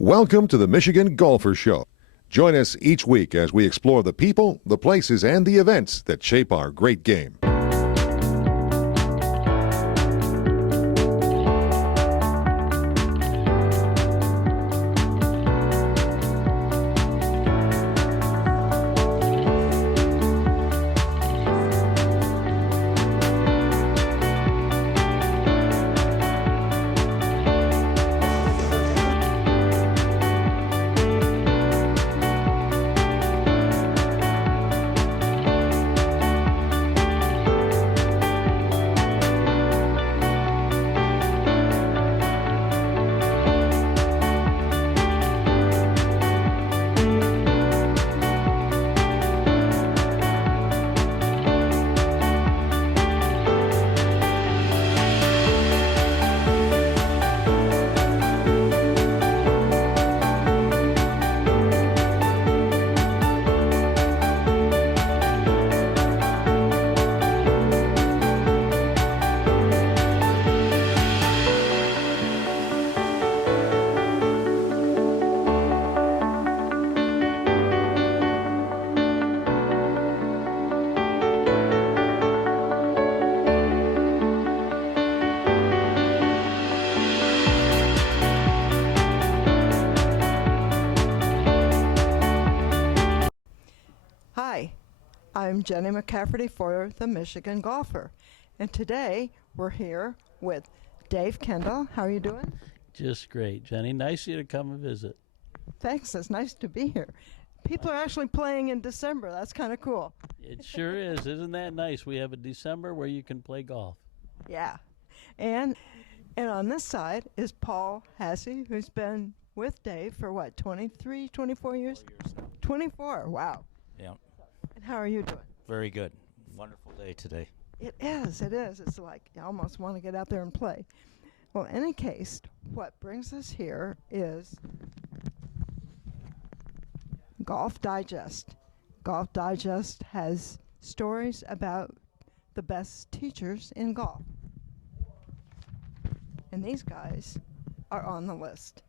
Welcome to the Michigan Golfer Show. Join us each week as we explore the people, the places, and the events that shape our great game. Hi, I'm Jenny McCafferty for the Michigan Golfer, and today we're here with Dave Kendall. How are you doing? Just great, Jenny. Nice of you to come and visit. Thanks, it's nice to be here. People are actually playing in December. That's kind of cool. It sure is. Isn't that nice? We have a December where you can play golf. Yeah. And on this side is Paul Haase, who's been with Dave for what, 23, 24 years? 4 years now. 24, wow. Yeah, And how are you doing? very good. Wonderful day today. It is. It's like you almost want to get out there and play. Well, in any case, what brings us here is Golf Digest. Golf Digest has stories about the best teachers in golf. And these guys are on the list,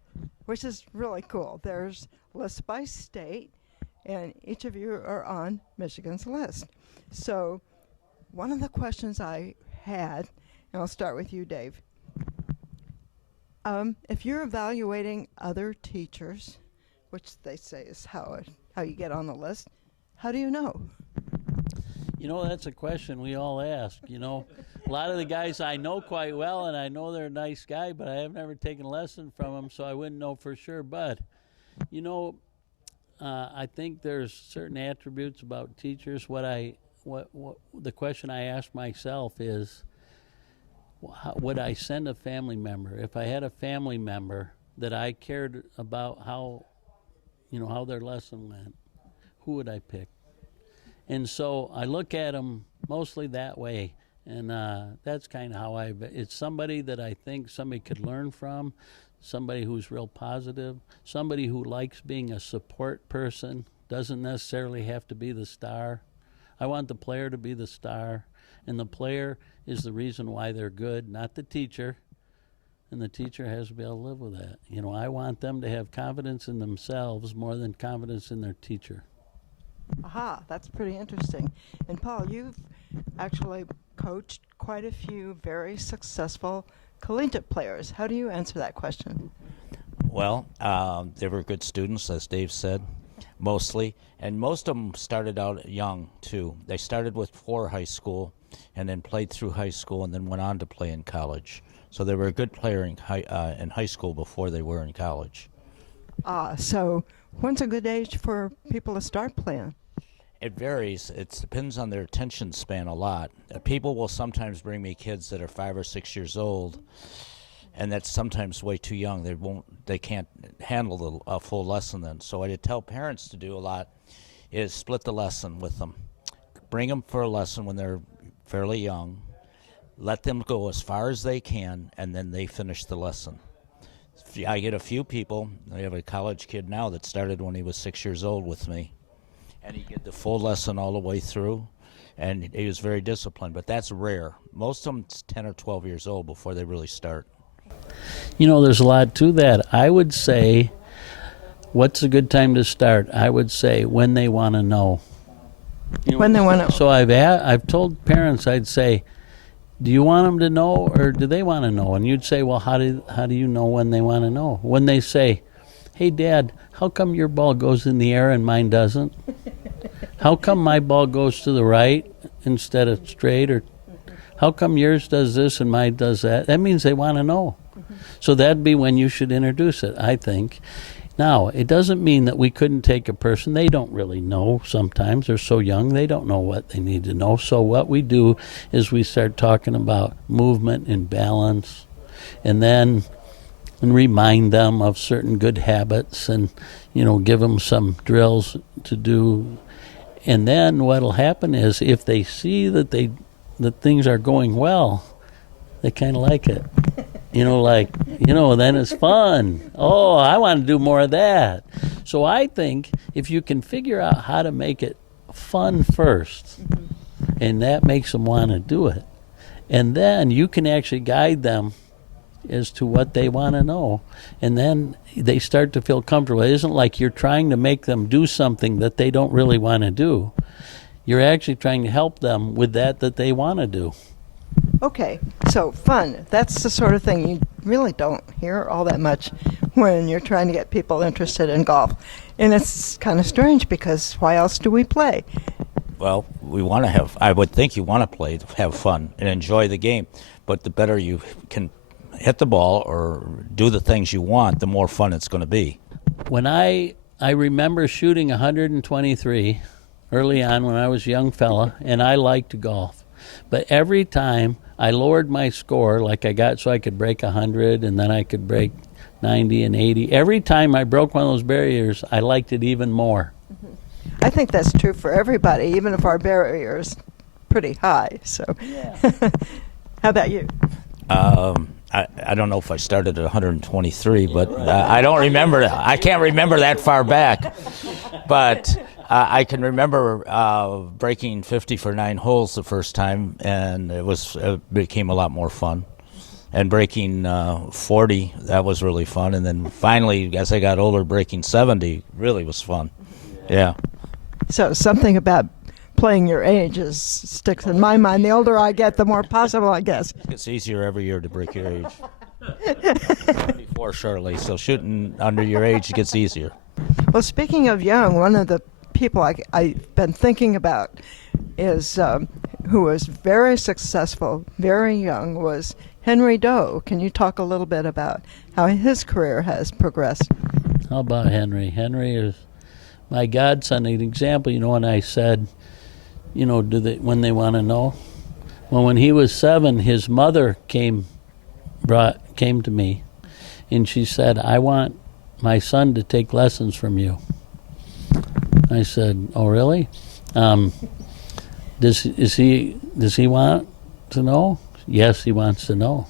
which is really cool. There's lists by state, and each of you are on Michigan's list. So one of the questions I had, and I'll start with you, Dave. If you're evaluating other teachers, which they say is how you get on the list, how do you know? You know, that's a question we all ask. You know, a lot of the guys I know quite well, and I know they're a nice guy, but I have never taken a lesson from them, so I wouldn't know for sure. But, you know, I think there's certain attributes about teachers. What the question I ask myself is, would I send a family member? If I had a family member that I cared about how their lesson went, who would I pick? And so I look at them mostly that way, and that's kind of how it's somebody that I think somebody could learn from, somebody who's real positive, somebody who likes being a support person, doesn't necessarily have to be the star. I want the player to be the star, and the player is the reason why they're good, not the teacher, and the teacher has to be able to live with that. You know, I want them to have confidence in themselves more than confidence in their teacher. Aha, that's pretty interesting. And Paul, you've actually coached quite a few very successful collegiate players. How do you answer that question? Well, they were good students, as Dave said, mostly. And most of them started out young, too. They started with 4 high school and then played through high school and then went on to play in college. So they were a good player in high school before they were in college. So when's a good age for people to start playing? It varies. It depends on their attention span a lot. People will sometimes bring me kids that are 5 or 6 years old, and that's sometimes way too young. They can't handle a full lesson then. So what I tell parents to do a lot is split the lesson with them. Bring them for a lesson when they're fairly young. Let them go as far as they can, and then they finish the lesson. I get a few people. I have a college kid now that started when he was 6 years old with me, and he did the full lesson all the way through, and he was very disciplined. But that's rare. Most of them, it's 10 or 12 years old before they really start. You know, there's a lot to that. I would say What's a good time to start? I would say when they want to know. When they want to. So I've told parents, I'd say, do you want them to know or do they want to know? And you'd say, well, how do you know when they want to know? When they say, hey, Dad, how come your ball goes in the air and mine doesn't? How come my ball goes to the right instead of straight? Or how come yours does this and mine does that? That means they want to know. So that'd be when you should introduce it, I think. Now, it doesn't mean that we couldn't take a person. They don't really know sometimes. They're so young, they don't know what they need to know. So what we do is we start talking about movement and balance, and then remind them of certain good habits and, give them some drills to do. And then what'll happen is if they see that things are going well, they kind of like it. Then it's fun. Oh, I want to do more of that. So I think if you can figure out how to make it fun first, and that makes them want to do it, and then you can actually guide them as to what they want to know, and then they start to feel comfortable. It isn't like you're trying to make them do something that they don't really want to do. You're actually trying to help them with that they want to do. Okay, so fun. That's the sort of thing you really don't hear all that much when you're trying to get people interested in golf. And it's kind of strange because why else do we play? Well, I would think you want to play, have fun, and enjoy the game. But the better you can hit the ball or do the things you want, the more fun it's going to be. When I remember shooting 123 early on when I was a young fella, and I liked golf. But every time I lowered my score, like I got so I could break 100 and then I could break 90 and 80. Every time I broke one of those barriers, I liked it even more. I think that's true for everybody, even if our barrier is pretty high. So, yeah. How about you? I don't know if I started at 123, but I don't remember. I can't remember that far back. But I can remember breaking 50 for 9 holes the first time, and it became a lot more fun. And breaking 40, that was really fun. And then finally, as I got older, breaking 70 really was fun. Yeah. So something about playing your age sticks in my mind. The older I get, the more possible, I guess. It's easier every year to break your age. 24 shortly, so shooting under your age gets easier. Well, speaking of young, one of the people I've been thinking about is who was very successful, very young, was Henry Doe. Can you talk a little bit about how his career has progressed? How about Henry? Henry is my godson. An example, when I said, when they want to know? Well, when he was 7, his mother came to me, and she said, I want my son to take lessons from you. I said, oh, really? Does he want to know? Yes, he wants to know.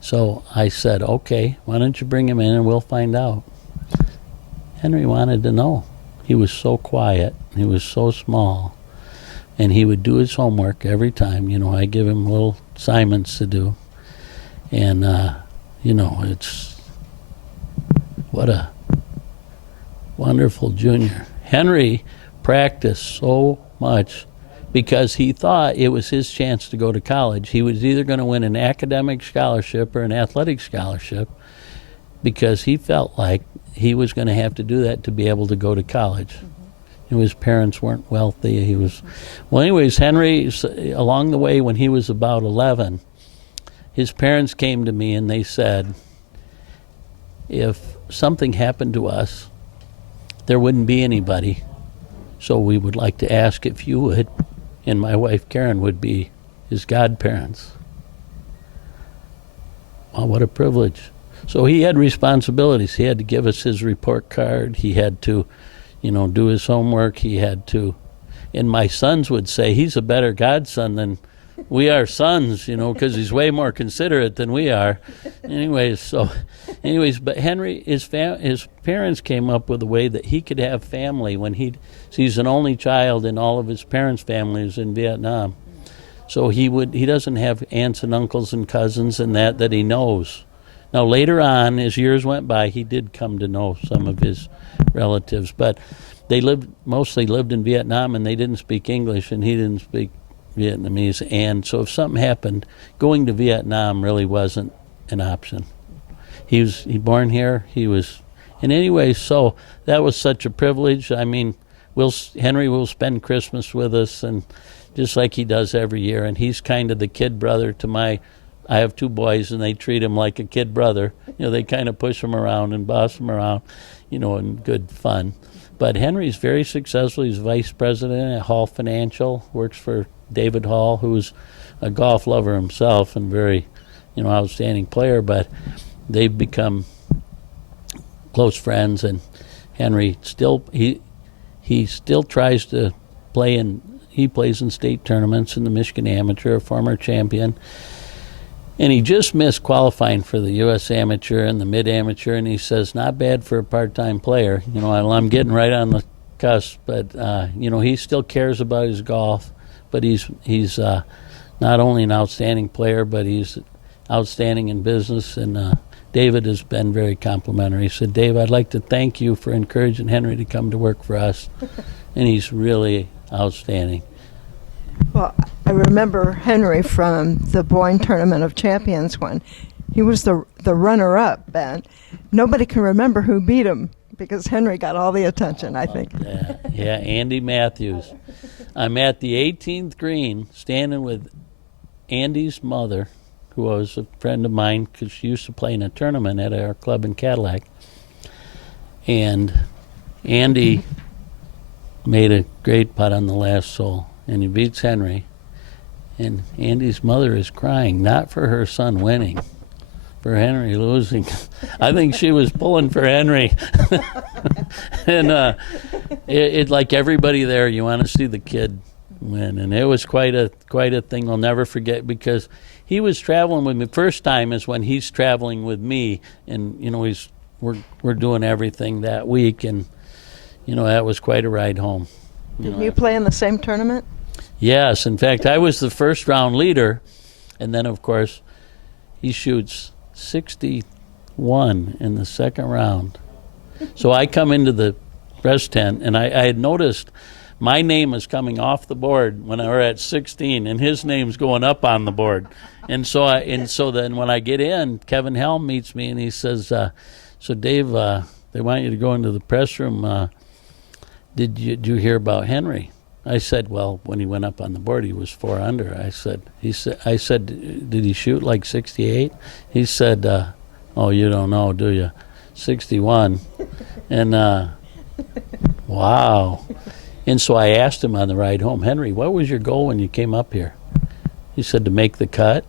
So I said, okay, why don't you bring him in and we'll find out. Henry wanted to know. He was so quiet. He was so small. And he would do his homework every time. I give him little assignments to do. And, it's what a wonderful junior. Henry practiced so much because he thought it was his chance to go to college. He was either going to win an academic scholarship or an athletic scholarship because he felt like he was going to have to do that to be able to go to college. His parents weren't wealthy. Anyways, Henry, along the way when he was about 11, his parents came to me and they said, if something happened to us, there wouldn't be anybody. So we would like to ask if you would, and my wife Karen would be his godparents. Well, what a privilege. So he had responsibilities. He had to give us his report card. He had to, do his homework. He had to, and my sons would say he's a better godson than we are sons, because he's way more considerate than we are. But Henry, his parents came up with a way that he could have family when he's an only child and all of his parents' families in Vietnam. So he doesn't have aunts and uncles and cousins and that he knows. Now, later on, as years went by, he did come to know some of his relatives, but they mostly lived in Vietnam, and they didn't speak English, and he didn't speak Vietnamese. And so if something happened, going to Vietnam really wasn't an option. He born here. And anyway, so that was such a privilege. I mean, Henry will spend Christmas with us, and just like he does every year. And he's kind of the kid brother to I have 2 boys, and they treat him like a kid brother. They kind of push him around and boss him around, in good fun. But Henry's very successful. He's vice president at Hall Financial, works for David Hall, who's a golf lover himself and very, outstanding player. But they've become close friends, and Henry he still tries to play he plays in state tournaments in the Michigan Amateur, a former champion. And he just missed qualifying for the U.S. Amateur and the Mid-Amateur, and he says, not bad for a part-time player. I'm getting right on the cusp, but, he still cares about his golf. But he's not only an outstanding player, but he's outstanding in business. And David has been very complimentary. He said, Dave, I'd like to thank you for encouraging Henry to come to work for us. And he's really outstanding. Well, I remember Henry from the Boyne Tournament of Champions when he was the runner-up, and nobody can remember who beat him because Henry got all the attention, I think. Yeah, Andy Matthews. I'm at the 18th green standing with Andy's mother, who was a friend of mine because she used to play in a tournament at our club in Cadillac. And Andy made a great putt on the last hole, and he beats Henry. And Andy's mother is crying, not for her son winning, for Henry losing. I think she was pulling for Henry. And it like everybody there, you want to see the kid win. And it was quite a thing I'll never forget, because he was traveling with me. First time is when he's traveling with me, and we're doing everything that week, and that was quite a ride home. Didn't you play in the same tournament? Yes. In fact, I was the first round leader, and then, of course, he shoots 61 in the second round. So I come into the press tent, and I had noticed my name is coming off the board when I were at 16, and his name's going up on the board. And so then when I get in, Kevin Helm meets me, and he says, so Dave, they want you to go into the press room. Did you hear about Henry? I said, well, when he went up on the board, he was 4 under. I said, did he shoot like 68? He said, oh, you don't know, do you? 61. And wow. And so I asked him on the ride home, Henry, what was your goal when you came up here? He said, to make the cut.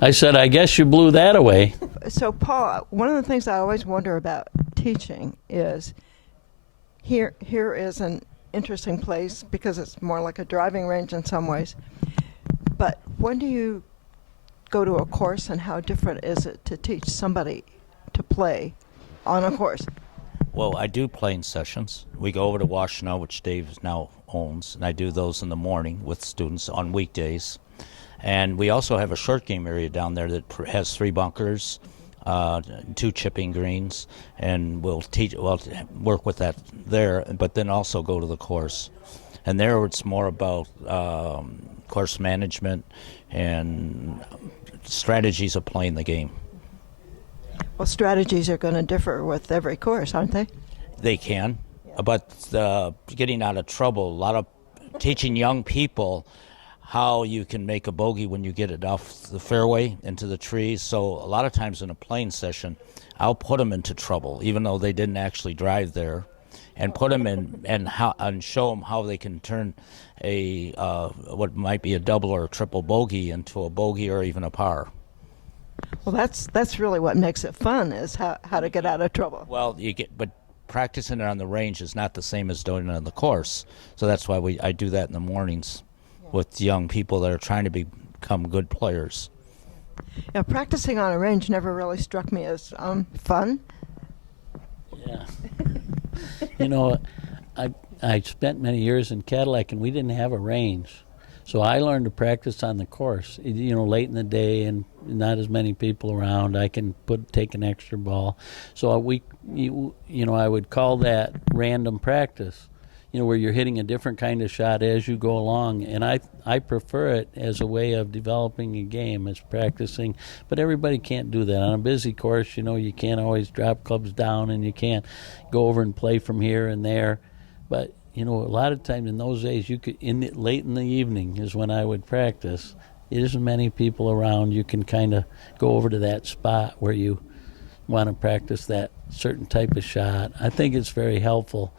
I said, I guess you blew that away. So, Paul, one of the things I always wonder about teaching is here is an interesting place because it's more like a driving range in some ways. But when do you go to a course, and how different is it to teach somebody to play on a course? Well, I do playing sessions. We go over to Washtenaw, which Dave now owns, and I do those in the morning with students on weekdays. And we also have a short game area down there that has 3 bunkers, 2 chipping greens, and we'll work with that there, but then also go to the course. And there it's more about course management and strategies of playing the game. Well, strategies are going to differ with every course, aren't they? They can, but getting out of trouble, a lot of teaching young people how you can make a bogey when you get it off the fairway into the trees. So a lot of times in a playing session, I'll put them into trouble, even though they didn't actually drive there, and put them in and show them how they can turn a what might be a double or a triple bogey into a bogey or even a par. Well, that's really what makes it fun, is how to get out of trouble. Well, but practicing it on the range is not the same as doing it on the course. So that's why I do that in the mornings with young people that are trying to become good players. Yeah, practicing on a range never really struck me as fun. Yeah. I spent many years in Cadillac, and we didn't have a range. So I learned to practice on the course, late in the day and not as many people around. I can take an extra ball. So I would call that random practice, where you're hitting a different kind of shot as you go along. And I prefer it as a way of developing a game, as practicing. But everybody can't do that. On a busy course, you can't always drop clubs down, and you can't go over and play from here and there. But, a lot of times in those days, you could, late in the evening is when I would practice. There isn't many people around. You can kind of go over to that spot where you want to practice that certain type of shot. I think it's very helpful.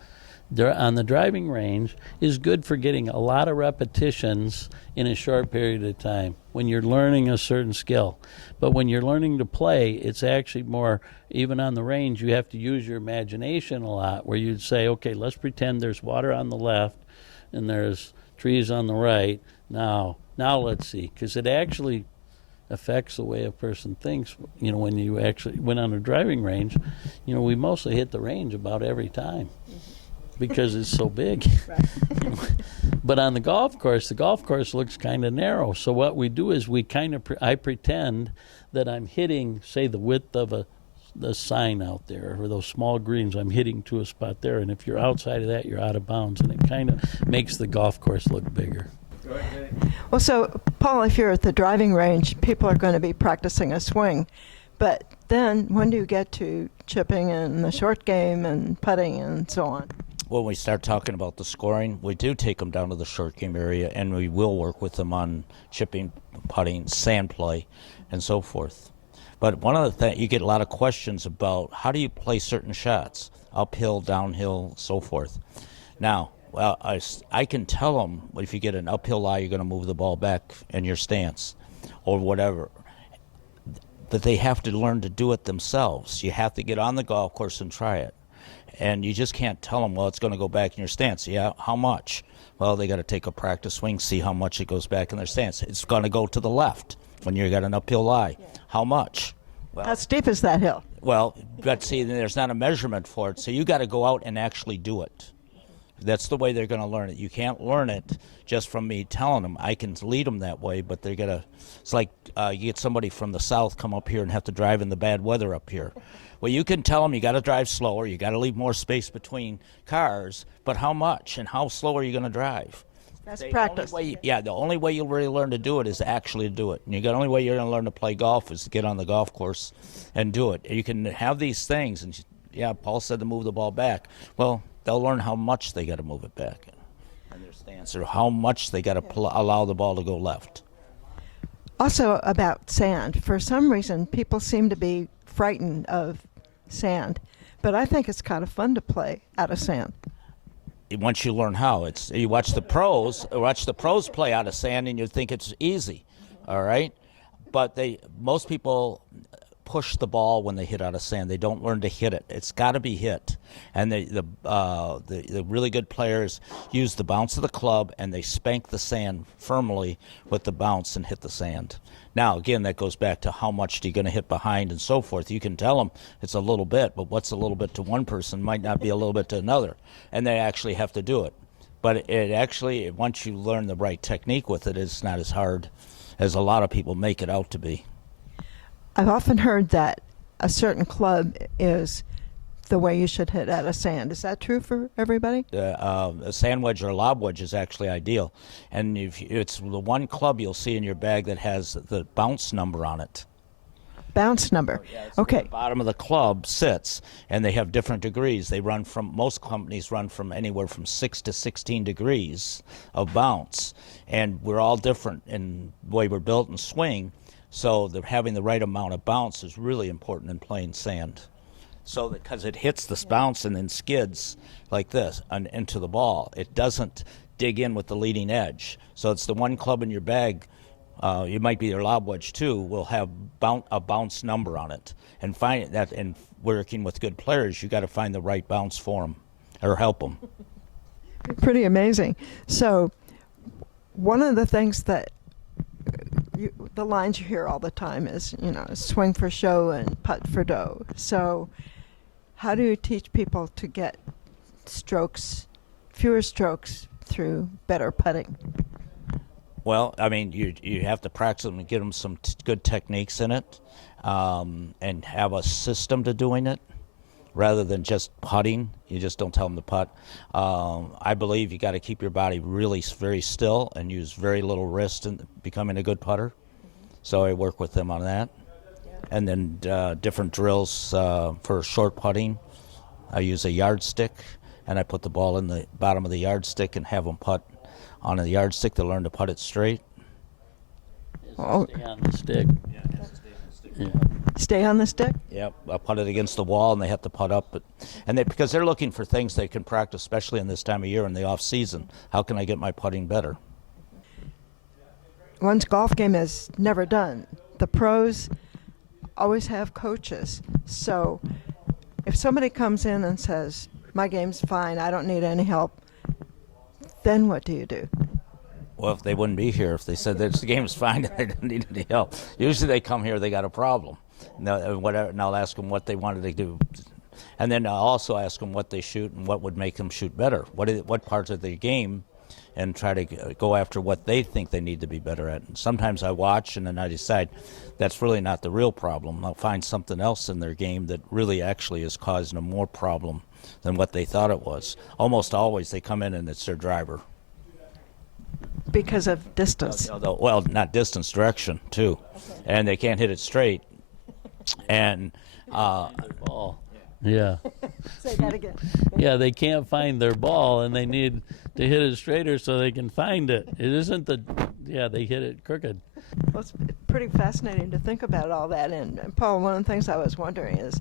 On the driving range is good for getting a lot of repetitions in a short period of time when you're learning a certain skill. But when you're learning to play, it's actually more, even on the range, you have to use your imagination a lot, where you'd say, okay, let's pretend there's water on the left and there's trees on the right. Now let's see, because it actually affects the way a person thinks. When you actually went on a driving range, we mostly hit the range about every time because it's so big. Right. But on the golf course looks kind of narrow. So what we do is I pretend that I'm hitting, say, the width of the sign out there, or those small greens. I'm hitting to a spot there, and if you're outside of that, you're out of bounds, and it kind of makes the golf course look bigger. Well, so, Paul, if you're at the driving range, people are going to be practicing a swing. But then when do you get to chipping and the short game and putting and so on? When we start talking about the scoring, we do take them down to the short game area, and we will work with them on chipping, putting, sand play, and so forth. But one of the things, you get a lot of questions about how do you play certain shots, uphill, downhill, so forth. Now, well, I can tell them, if you get an uphill lie, you're going to move the ball back in your stance or whatever. But they have to learn to do it themselves. You have to get on the golf course and try it. And you just can't tell them, well, it's going to go back in your stance. Yeah, how much? Well, they got to take a practice swing, see how much it goes back in their stance. It's going to go to the left when you got an uphill lie. Yeah. How much? Well, how steep is that hill? Well, but see, there's not a measurement for it, so you got to go out and actually do it. That's the way they're going to learn it. You can't learn it just from me telling them. I can lead them that way, but they're going to, it's like you get somebody from the south come up here and have to drive in the bad weather up here. Well, you can tell them you got to drive slower, you got to leave more space between cars, but how much and how slow are you going to drive? That's practice. The only way you'll really learn to do it is actually do it. And the only way you're going to learn to play golf is to get on the golf course and do it. You can have these things, and yeah, Paul said to move the ball back. Well, they'll learn how much they got to move it back in their stance, or how much they got to allow the ball to go left. Also about sand. For some reason, people seem to be frightened of sand, but I think it's kind of fun to play out of sand. Once you learn how, you watch the pros play out of sand, and you think it's easy, all right? But most people push the ball when they hit out of sand. They don't learn to hit it. It's got to be hit. And the really good players use the bounce of the club, and they spank the sand firmly with the bounce and hit the sand. Now, again, that goes back to how much are you going to hit behind and so forth. You can tell them it's a little bit, but what's a little bit to one person might not be a little bit to another, and they actually have to do it. But it actually, once you learn the right technique with it, it's not as hard as a lot of people make it out to be. I've often heard that a certain club is the way you should hit out of sand. Is that true for everybody? A sand wedge or a lob wedge is actually ideal. And it's the one club you'll see in your bag that has the bounce number on it. Bounce number. Okay. Where the bottom of the club sits, and they have different degrees. Most companies run from anywhere from 6 to 16 degrees of bounce. And we're all different in the way we're built and swing. So having the right amount of bounce is really important in playing sand. So because it hits the bounce and then skids like this and into the ball. It doesn't dig in with the leading edge. So it's the one club in your bag, you might be your lob wedge too, will have a bounce number on it. And find that, and working with good players, you got to find the right bounce for them or help them. Pretty amazing. So one of the things that the lines you hear all the time is, swing for show and putt for dough. So how do you teach people to get fewer strokes through better putting? Well, I mean, you have to practice them and get them some good techniques in it, and have a system to doing it, rather than just putting. You just don't tell them to putt. I believe you got to keep your body really very still and use very little wrist in becoming a good putter. So I work with them on that. And then different drills for short putting. I use a yardstick, and I put the ball in the bottom of the yardstick and have them putt on the yardstick to learn to putt it straight. Oh. Stay on the stick. Yeah. Stay on the stick? Yep, I put it against the wall, and they have to putt up. Because they're looking for things they can practice, especially in this time of year in the off season. How can I get my putting better? One's golf game is never done. The pros always have coaches. So if somebody comes in and says, my game's fine, I don't need any help, then what do you do? Well, if they wouldn't be here, if they said that the game's fine and they didn't need any help. Usually they come here, they got a problem. And I'll ask them what they wanted to do. And then I'll also ask them what they shoot and what would make them shoot better. What parts of the game, and try to go after what they think they need to be better at. And sometimes I watch and then I decide that's really not the real problem. I'll find something else in their game that really actually is causing them more problem than what they thought it was. Almost always they come in and it's their driver. Because of distance. Well, not distance, direction too. Okay. And they can't hit it straight. And ball. Yeah. Say that again. Yeah, they can't find their ball, and they need to hit it straighter so they can find it. It isn't they hit it crooked. Well, it's pretty fascinating to think about all that. And Paul, one of the things I was wondering is,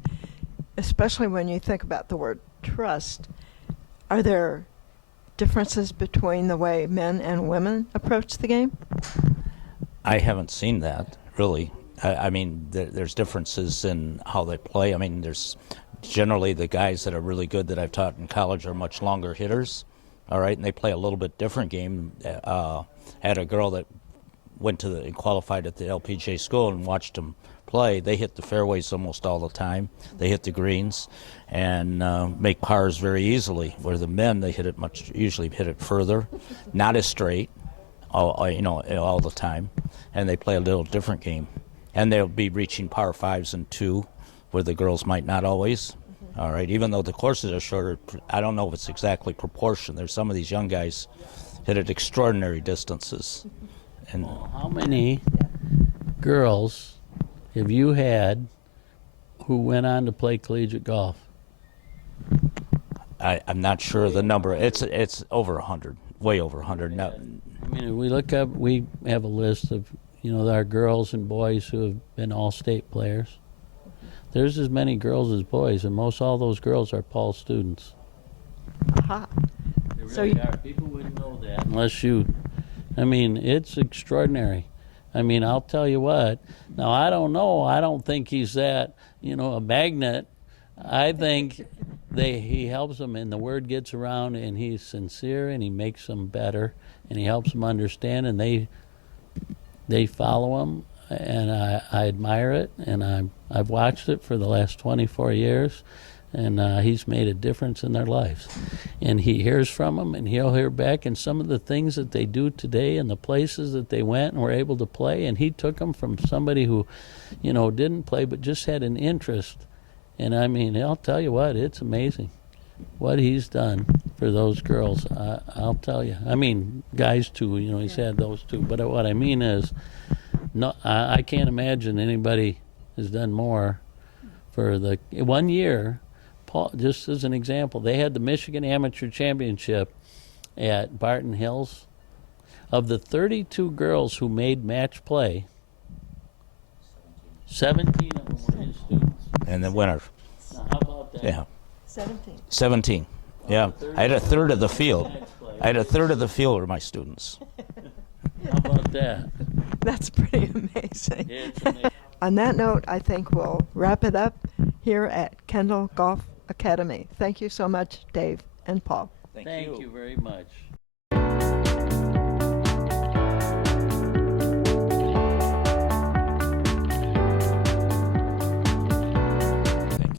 especially when you think about the word trust, are there differences between the way men and women approach the game? I haven't seen that, really. I mean, there's differences in how they play. I mean, there's generally the guys that are really good that I've taught in college are much longer hitters, all right, and they play a little bit different game. Had a girl that went and qualified at the LPGA school and watched them play. They hit the fairways almost all the time. They hit the greens and make pars very easily. Where the men, they usually hit it further, not as straight, all the time, and they play a little different game. And they'll be reaching par 5s and 2, where the girls might not always. Mm-hmm. All right, even though the courses are shorter, I don't know if it's exactly proportion. There's some of these young guys hit at extraordinary distances. And how many girls have you had who went on to play collegiate golf? I'm not sure the number. It's over 100, way over 100. Now, I mean, we have a list of our girls and boys who have been all-state players. There's as many girls as boys, and most all those girls are Paul students. Aha. They really are. People wouldn't know that unless it's extraordinary. I mean, I'll tell you what. Now, I don't know. I don't think he's that, a magnet. I think he helps them, and the word gets around, and he's sincere, and he makes them better, and he helps them understand, and they follow him, and I admire it, and I've watched it for the last 24 years, and he's made a difference in their lives. And he hears from them, and he'll hear back, and some of the things that they do today and the places that they went and were able to play, and he took them from somebody who, didn't play but just had an interest. And I mean, I'll tell you what, it's amazing what he's done for those girls. I'll tell you. I mean, guys too, he's had those too. But what I mean is, no, I can't imagine anybody has done more for the 1 year. Paul, just as an example, they had the Michigan Amateur Championship at Barton Hills. Of the 32 girls who made match play, 17 of them were his students. And the winner. Now, how about that? Yeah. 17. Yeah. I had a third of the field. Were my students. How about that? That's pretty amazing. It's amazing. On that note, I think we'll wrap it up here at Kendall Golf Academy. Thank you so much, Dave and Paul. Thank you very much.